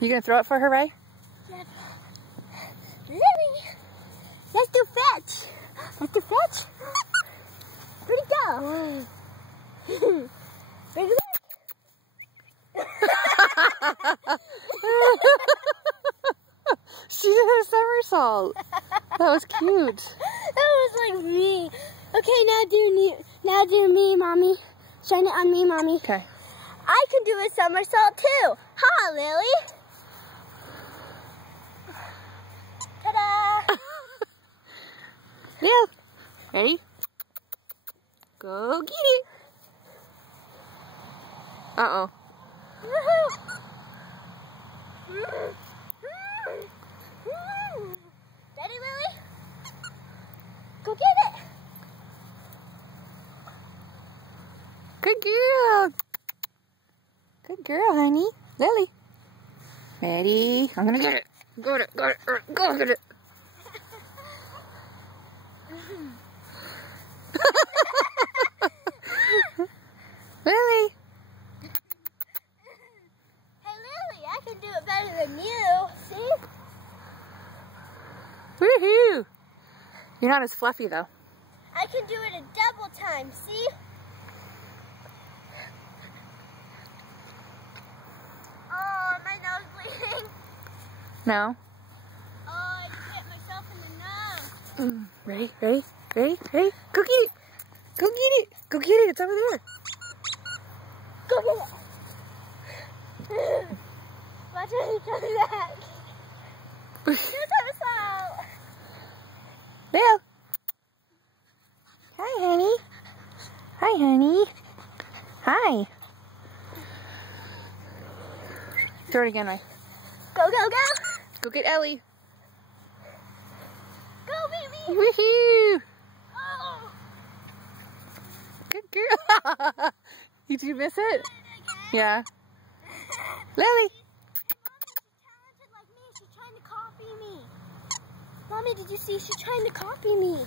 You gonna throw it for her, Ray? Yep. Lily, let's do fetch. Let's do fetch. Where'd it go? Where'd it look? She did a somersault. That was cute. That was like me. Okay, now do me, mommy. Shine it on me, mommy. Okay. I can do a somersault too. Ha, Lily. Ta-da! Yeah. Ready? Go get it. Uh-oh. Ready, Lily? Go get it. Good girl. Good girl, honey. Lily. Ready? I'm gonna get it. Go get it. Go get it. Lily. Hey, Lily, I can do it better than you. See? Woohoo! You're not as fluffy though. I can do it a double time. See? Oh, my nose bleeding. No. Oh, I just hit myself in the nose. Ready? Ready? Ready? Ready? Go get it! Go get it! Go get it! It's over there! Go get it. Watch when he comes back. Do a somersault. Bill! Hi, honey. Hi, honey. Hi. Throw it again, Ray. Go, go, go. Go get Ellie. Go, baby. Woohoo! Oh. Good girl. Did you miss it? Yeah. Lily. Mommy, she's trying to copy me. Mommy, did you see she's trying to copy me?